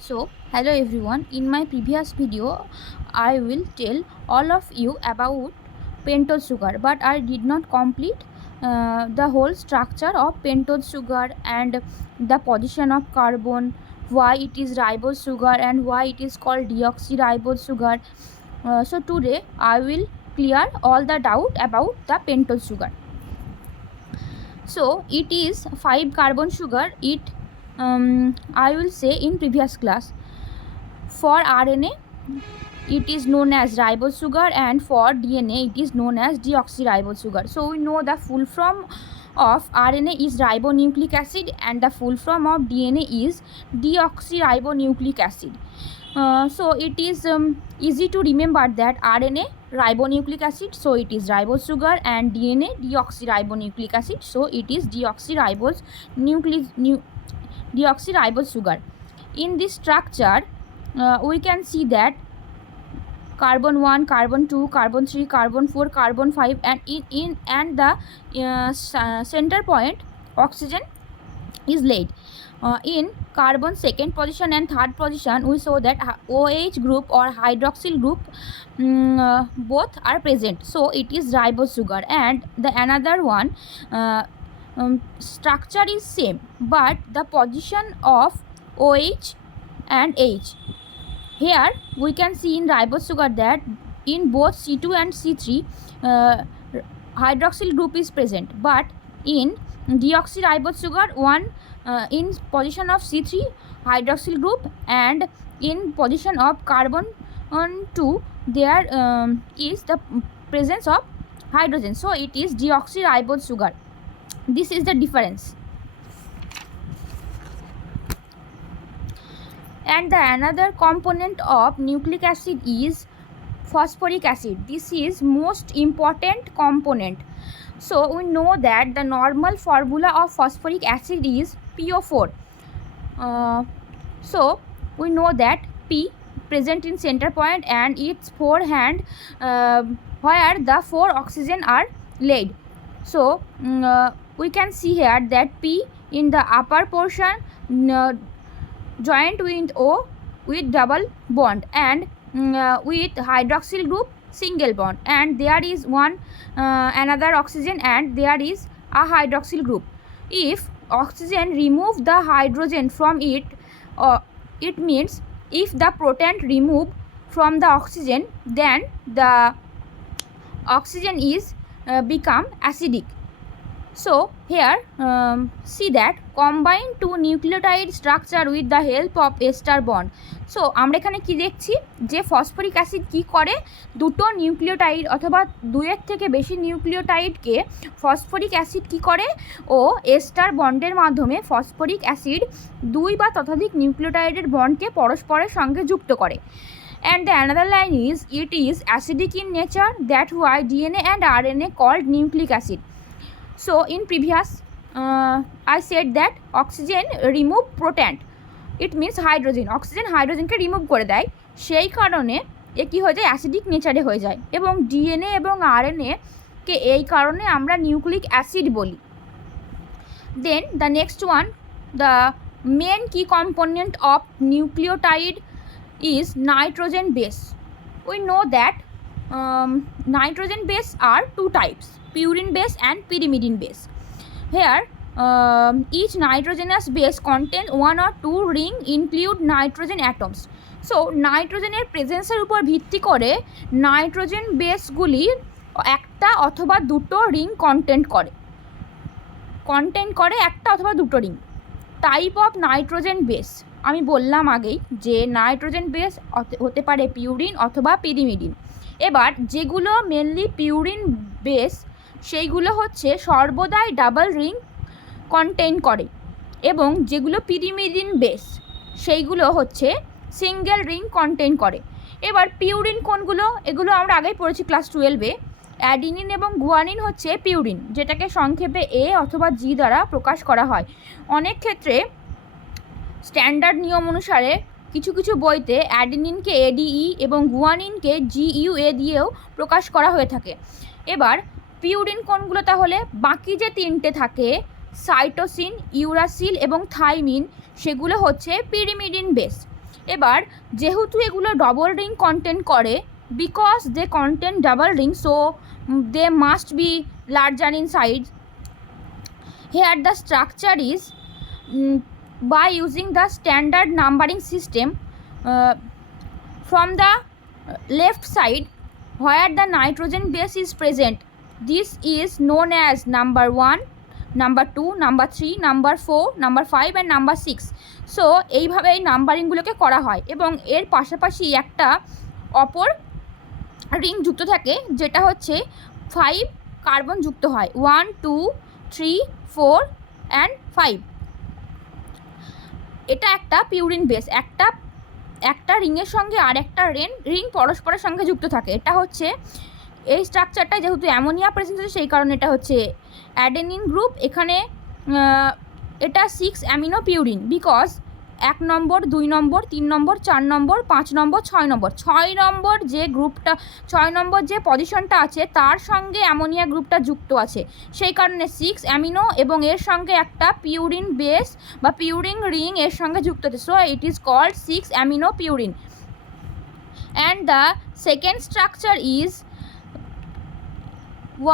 So, hello everyone. In my previous video, I will tell all of you about pentose sugar, but I did not complete the whole structure of pentose sugar and the position of carbon, why it is ribose sugar and why it is called deoxyribose sugar. So today I will clear all the doubt about the pentose sugar. So it is 5 carbon sugar. I will say in previous class. For RNA, it is known as ribose sugar, and for DNA, it is known as deoxyribose sugar. So we know the full form of RNA is ribonucleic acid, and the full form of DNA is deoxyribonucleic acid. So it is easy to remember that RNA ribonucleic acid, so it is ribose sugar, and DNA deoxyribonucleic acid, so it is deoxyribose sugar. In this structure, we can see that carbon 1, carbon 2, carbon 3, carbon 4, carbon 5, and the center point oxygen is laid. In carbon second position and third position, we saw that OH group or hydroxyl group both are present, so it is ribose sugar. And the another one structure is same, but the position of OH and H. Here we can see in ribose sugar that in both C2 and C3 hydroxyl group is present, but in deoxyribose sugar one in position of C3 hydroxyl group, and in position of carbon 2 there is the presence of hydrogen, so it is deoxyribose sugar. This is the difference. And the another component of nucleic acid is phosphoric acid. This is most important component. So we know that the normal formula of phosphoric acid is PO4. So we know that P present in center point and its forehand where the 4 oxygen are laid. So we can see here that P in the upper portion joined with O with double bond, and with hydroxyl group single bond, and there is one another oxygen and there is a hydroxyl group. If oxygen remove the hydrogen from it, it means if the proton remove from the oxygen, then the oxygen is become acidic. So here see that combine two nucleotide structure with the help of ester bond. So আমরা এখানে কি দেখছি যে phosphoric acid কি করে, দুটো nucleotide অথবা দুইয়ের থেকে বেশি নিউক্লিওটাইডকে ফসফরিক অ্যাসিড কি করে, ও এস্টার বন্ডের মাধ্যমে ফসফরিক অ্যাসিড দুই বা ততোধিক নিউক্লিওটাইডের বন্ডকে পরস্পরের সঙ্গে যুক্ত করে. And the another line is it is acidic in nature, that why DNA and RNA called nucleic acid. So in previous I said that oxygen remove proton, it means hydrogen, oxygen হাইড্রোজেনকে remove করে দেয়, সেই কারণে এ কী হয়ে যায়, acidic নেচারে হয়ে যায়, এবং ডিএনএ এবং আরএনএ কে এই কারণে আমরা নিউক্লিক অ্যাসিড বলি. Then the next one, the main key component of nucleotide is nitrogen base. We know that nitrogen base are two types, purine base and pyrimidine base. Here each nitrogenous base contain one or two ring include nitrogen atoms. So নাইট্রোজেনের প্রেজেন্সের উপর ভিত্তি করে nitrogen বেসগুলি একটা অথবা দুটো ring content করে একটা অথবা দুটো ring. Type of nitrogen base আমি বললাম আগেই যে নাইট্রোজেন বেস হতে পারে পিউরিন অথবা পিরিমিডিন. এবার যেগুলো মেনলি পিউরিন বেস সেইগুলো হচ্ছে সর্বদাই ডাবল রিং কন্টেইন করে, এবং যেগুলো পিরিমিডিন বেস সেইগুলো হচ্ছে সিঙ্গেল রিং কন্টেইন করে. এবার পিউরিন কোনগুলো, এগুলো আমরা আগেই পড়েছি ক্লাস 12-এ. অ্যাডিনিন এবং গুয়ানিন হচ্ছে পিউরিন, যেটাকে সংক্ষেপে এ অথবা জি দ্বারা প্রকাশ করা হয়. অনেক ক্ষেত্রে স্ট্যান্ডার্ড নিয়ম অনুসারে কিছু কিছু বইতে অ্যাডিনিনকে এডিই এবং গুয়ানিনকে জিইউএ দিয়েও প্রকাশ করা হয়ে থাকে. এবার পিউরিন কোনগুলো, তাহলে বাকি যে তিনটে থাকে সাইটোসিন, ইউরাসিল এবং থাইমিন, সেগুলো হচ্ছে পিরিমিডিন বেস. এবার যেহেতু এগুলো ডবল রিং কন্টেন্ট করে, because they content double ring, so they must be larger in size. Here the structure is by using the standard numbering system from the left side where the nitrogen base is present. This is known as number 1, number 2, number 3, number 4, number 5 and number 6. So এইভাবে এই নাম্বারিংগুলোকে করা হয় এবং এর পাশাপাশি একটা অপর ring যুক্ত থাকে যেটা হচ্ছে 5 কার্বন যুক্ত হয়, 1, 2, 3, 4 and 5। এটা একটা পিউরিন বেস, একটা রিংয়ের সঙ্গে আর একটা রিং পরস্পরের সঙ্গে যুক্ত থাকে। এটা হচ্ছে এই স্ট্রাকচারটা যেহেতু অ্যামোনিয়া প্রেজেন্ট আছে সেই কারণে এটা হচ্ছে অ্যাডেনিন গ্রুপ। এখানে এটা 6 অ্যামিনো পিউরিন, বিকজ 1 নম্বর, 2 নম্বর, 3 নম্বর, 4 নম্বর, 5 নম্বর, 6 নম্বর, 6 নম্বর যে গ্রুপটা, 6 নম্বর যে পজিশনটা আছে তার সঙ্গে অ্যামোনিয়া গ্রুপটা যুক্ত আছে, সেই কারণে 6 অ্যামিনো এবং এর সঙ্গে একটা পিউরিন বেস বা পিউরিন রিং এর সঙ্গে যুক্ত আছে। So it is called 6 amino purine. And the second structure is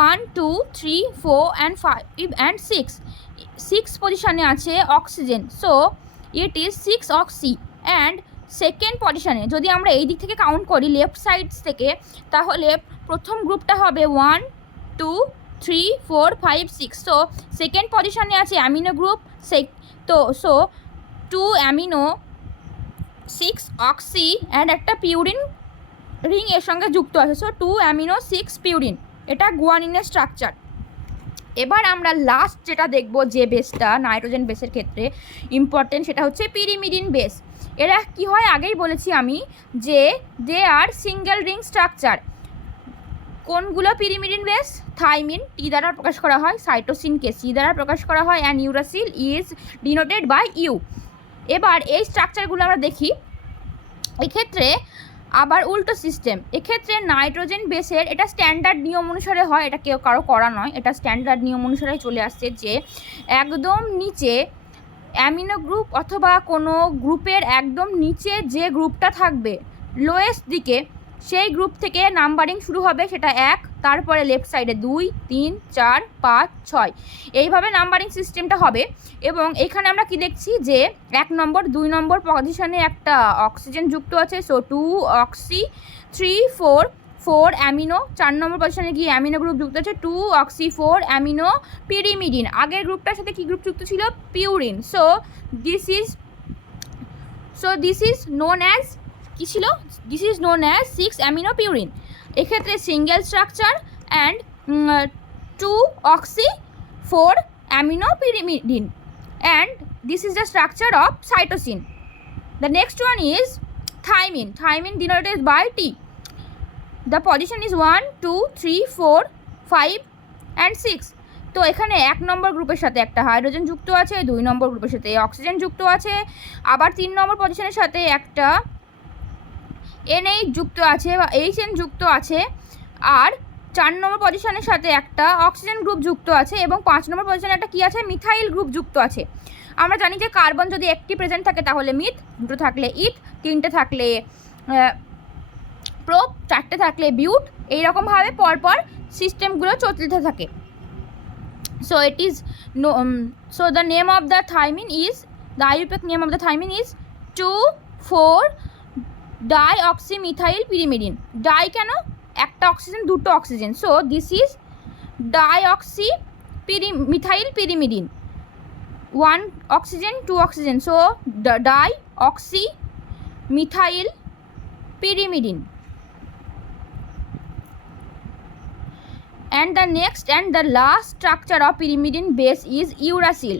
1, 2, 3, 4 and 5 and 6। 6 পজিশনে আছে oxygen, so it is 6 oxy. And second পজিশনে যদি আমরা এই দিক থেকে কাউন্ট করি লেফট সাইড থেকে, তাহলে প্রথম গ্রুপটা হবে 1, 2, 3, 4, 5, 6। সো সেকেন্ড পজিশনে আছে amino group, so 2 amino, 6 oxy and একটা পিউরিন রিং এর সঙ্গে যুক্ত আছে, সো 2 অ্যামিনো 6 পিউরিন। এটা গুয়ানিনের স্ট্রাকচার। এবার আমরা লাস্ট যেটা দেখব যে বেসটা নাইট্রোজেন বেসের ক্ষেত্রে ইম্পর্টেন্ট, সেটা হচ্ছে পিরিমিডিন বেস। এরা কি হয় আগেই বলেছি আমি যে দে আর সিঙ্গেল রিং স্ট্রাকচার। কোনগুলো পিরিমিডিন বেস? থাইমিন টি দ্বারা প্রকাশ করা হয়, সাইটোসিনকে সি দ্বারা প্রকাশ করা হয় and uracil is denoted by U. এবার এই স্ট্রাকচারগুলো আমরা দেখি। এক্ষেত্রে আবার উল্টো সিস্টেম, এক্ষেত্রে নাইট্রোজেন বেসের এটা স্ট্যান্ডার্ড নিয়ম অনুসারে হয়, এটা কেউ কারো করা নয়, এটা স্ট্যান্ডার্ড নিয়ম অনুসারে চলে আসছে যে একদম নিচে অ্যামিনো গ্রুপ অথবা কোনো গ্রুপের একদম নিচে যে গ্রুপটা থাকবে লোয়েস্ট দিকে, সেই গ্রুপ থেকে নাম্বারিং শুরু হবে, সেটা 1, তারপরে লেফট সাইডে 2, 3, 4, 5, 6 এইভাবে নাম্বারিং সিস্টেমটা হবে। এবং এখানে আমরা কি দেখছি যে 1 নম্বর, 2 নম্বর পজিশনে একটা অক্সিজেন যুক্ত আছে, সো 2 অক্সি, 3, 4 অ্যামিনো, 4 নম্বর পজিশনে গিয়ে অ্যামিনো গ্রুপ যুক্ত আছে, 2 অক্সি 4 অ্যামিনো পিরিমিডিন। আগের গ্রুপটার সাথে কি গ্রুপ যুক্ত ছিল? Purine. So this is known as কি ছিল? This is known as 6 amino purine. এক্ষেত্রে single structure and 2 oxy 4 amino pyrimidine, and this is the structure of cytosine. The next one is thymine. Thymine denoted by T. The position is 1, 2, 3, 4, 5 and 6. তো এখানে 1 নম্বর গ্রুপের সাথে একটা hydrogen যুক্ত আছে, 2 নম্বর গ্রুপের সাথে অক্সিজেন যুক্ত আছে, আবার 3 নম্বর পজিশনের সাথে একটা NH যুক্ত আছে বা HN যুক্ত আছে, আর 4 নম্বর পজিশনের সাথে একটা অক্সিজেন গ্রুপ যুক্ত আছে এবং 5 নম্বর পজিশনে একটা কি আছে? মিথাইল গ্রুপ যুক্ত আছে। আমরা জানি যে কার্বন যদি একটি প্রেজেন্ট থাকে তাহলে মিথ, 2 থাকলে ইথ, 3টে থাকলে প্রোপ, 4টে থাকলে বিউট, এইরকমভাবে পরপর সিস্টেমগুলো চলতে থাকে। So it is so the name of the thymine is, the IUPAC name of the thymine is 2,4 dioxymethyl pyrimidine. Di কেন? একটা অক্সিজেন, দুটো oxygen, so this is dioxy methyl pyrimidine. 1 oxygen 2 oxygen, so dioxy methyl pyrimidine. And the next and the last structure of pyrimidine base is uracil.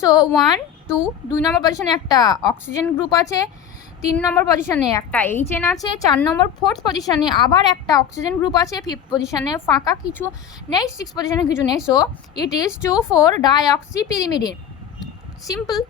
So 1, 2 নম্বর পজিশনে একটা oxygen group আছে, 3 নম্বর পজিশনে একটা HN আছে, 4 নম্বর 4th পজিশনে আবার একটা অক্সিজেন গ্রুপ আছে, 5th পজিশনে ফাঁকা কিছু নেই, 6th পজিশনে কিছু নেই, so it is 2,4 dioxy pyrimidine. Simple.